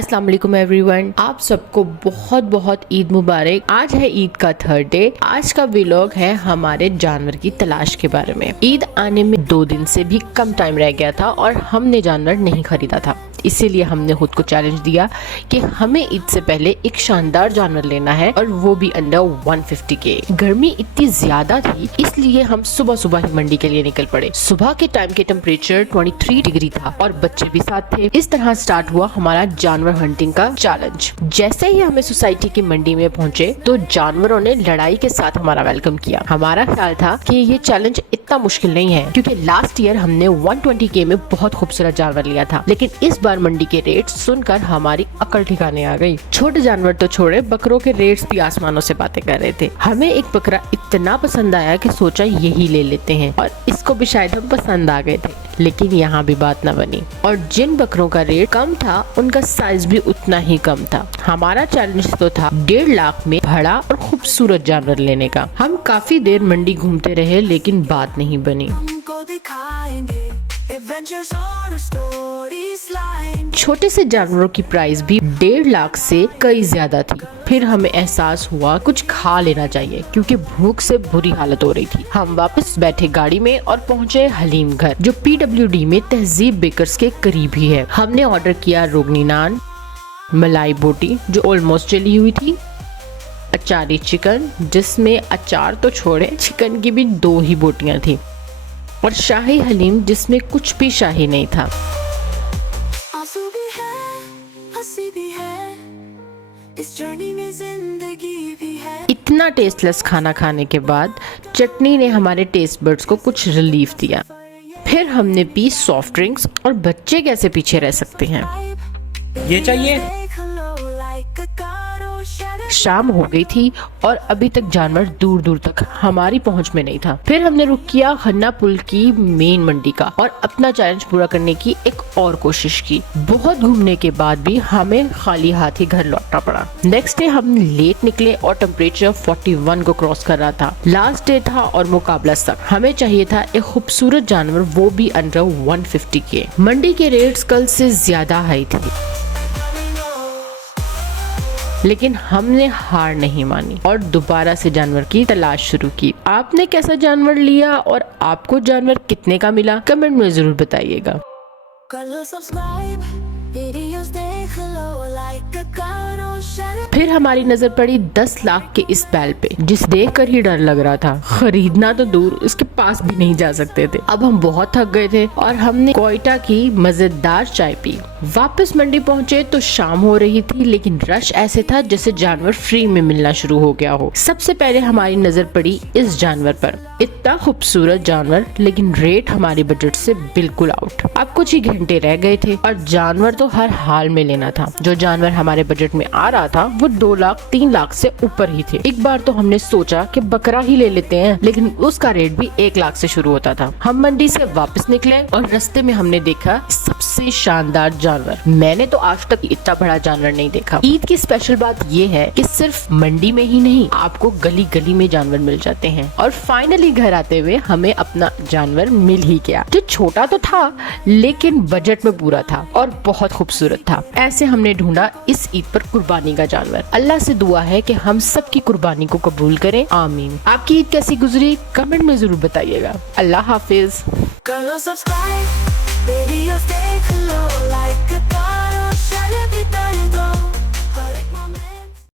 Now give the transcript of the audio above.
अस्सलाम वालेकुम एवरीवन, आप सबको बहुत बहुत ईद मुबारक। आज है ईद का थर्ड डे। आज का व्लॉग है हमारे जानवर की तलाश के बारे में। ईद आने में 2 दिन से भी कम टाइम रह गया था और हमने जानवर नहीं खरीदा था, इसीलिए हमने खुद को चैलेंज दिया कि हमें ईद से पहले एक शानदार जानवर लेना है और वो भी अंडर 150 के। गर्मी इतनी ज्यादा थी इसलिए हम सुबह सुबह ही मंडी के लिए निकल पड़े। सुबह के टाइम के टेम्परेचर 23 डिग्री था और बच्चे भी साथ थे। इस तरह स्टार्ट हुआ हमारा जानवर हंटिंग का चैलेंज। जैसे ही हमें सोसाइटी की मंडी में पहुंचे तो जानवरों ने लड़ाई के साथ हमारा वेलकम किया। हमारा ख्याल था कि ये चैलेंज इतना मुश्किल नहीं है क्योंकि लास्ट ईयर हमने 120 के में बहुत खूबसूरत जानवर लिया था, लेकिन इस बार मंडी के रेट सुनकर हमारी अकल ठिकाने आ गई। छोटे जानवर तो छोड़े, बकरों के रेट्स भी आसमानों से बातें कर रहे थे। हमें एक बकरा इतना पसंद आया कि सोचा यही ले लेते हैं और इसको भी शायद हम पसंद आ गए थे, लेकिन यहाँ भी बात न बनी और जिन बकरों का रेट कम था उनका साइज भी उतना ही कम था। हमारा चैलेंज तो था 1.5 लाख में बड़ा और खूबसूरत जानवर लेने का। हम काफी देर मंडी घूमते रहे लेकिन बात नहीं बनी। छोटे से जानवरों की प्राइस भी 1.5 लाख से कई ज्यादा थी। फिर हमें एहसास हुआ कुछ खा लेना चाहिए क्योंकि भूख से बुरी हालत हो रही थी। हम वापस बैठे गाड़ी में और पहुंचे हलीम घर, जो PWD में तहजीब बेकर्स के करीब ही है। हमने ऑर्डर किया रोगनी नान, मलाई बोटी जो ऑलमोस्ट जली हुई थी, अचारी चिकन जिसमें अचार तो छोड़े चिकन की भी 2 ही बोटियां थी, और शाही हलीम जिसमें कुछ भी शाही नहीं था। आंसू भी है, हंसी भी है, इस जर्नी में जिंदगी भी है। इतना टेस्टलेस खाना खाने के बाद चटनी ने हमारे टेस्ट बड्स को कुछ रिलीफ दिया। फिर हमने पी सॉफ्ट ड्रिंक्स और बच्चे कैसे पीछे रह सकते हैं। ये चाहिए। शाम हो गई थी और अभी तक जानवर दूर दूर तक हमारी पहुंच में नहीं था। फिर हमने रुक किया खन्ना पुल की मेन मंडी का और अपना चैलेंज पूरा करने की एक और कोशिश की। बहुत घूमने के बाद भी हमें खाली हाथ ही घर लौटना पड़ा। नेक्स्ट डे हम लेट निकले और टेम्परेचर 41 को क्रॉस कर रहा था। लास्ट डे था और मुकाबला सख्त। हमें चाहिए था एक खूबसूरत जानवर, वो भी अंडर 150 के। मंडी के रेट्स कल से ज्यादा हाई थी, लेकिन हमने हार नहीं मानी और दोबारा से जानवर की तलाश शुरू की। आपने कैसा जानवर लिया और आपको जानवर कितने का मिला, कमेंट में जरूर बताइएगा। फिर हमारी नजर पड़ी 10 लाख के इस बैल पे, जिस देखकर ही डर लग रहा था। खरीदना तो दूर, इसके पास भी नहीं जा सकते थे। अब हम बहुत थक गए थे और हमने कोयटा की मजेदार चाय पी। वापस मंडी पहुंचे तो शाम हो रही थी, लेकिन रश ऐसे था जैसे जानवर फ्री में मिलना शुरू हो गया हो। सबसे पहले हमारी नजर पड़ी इस जानवर पर। इतना खूबसूरत जानवर, लेकिन रेट हमारे बजट से बिल्कुल आउट। अब कुछ ही घंटे रह गए थे और जानवर तो हर हाल में लेना था। जो जानवर हमारे बजट में आ रहा था वो 2 लाख 3 लाख से ऊपर ही थे। एक बार तो हमने सोचा कि बकरा ही ले लेते हैं, लेकिन उसका रेट भी 1 लाख से शुरू होता था। हम मंडी से वापस निकले और रास्ते में हमने देखा सबसे शानदार जानवर। मैंने तो आज तक इतना बड़ा जानवर नहीं देखा। ईद की स्पेशल बात ये है कि सिर्फ मंडी में ही नहीं, आपको गली गली में जानवर मिल जाते हैं। और फाइनली घर आते हुए हमें अपना जानवर मिल ही गया, जो छोटा तो था लेकिन बजट में पूरा था और बहुत खूबसूरत था। ऐसे हमने ढूंढा इस ईद पर कुर्बानी का जानवर। अल्लाह से दुआ है कि हम सबकी कुर्बानी को कबूल करें, आमीन। आपकी ईद कैसी गुजरी, कमेंट में जरूर बताइएगा। अल्लाह हाफिज। कर लो सब्सक्राइब, वीडियोस देख लो, लाइक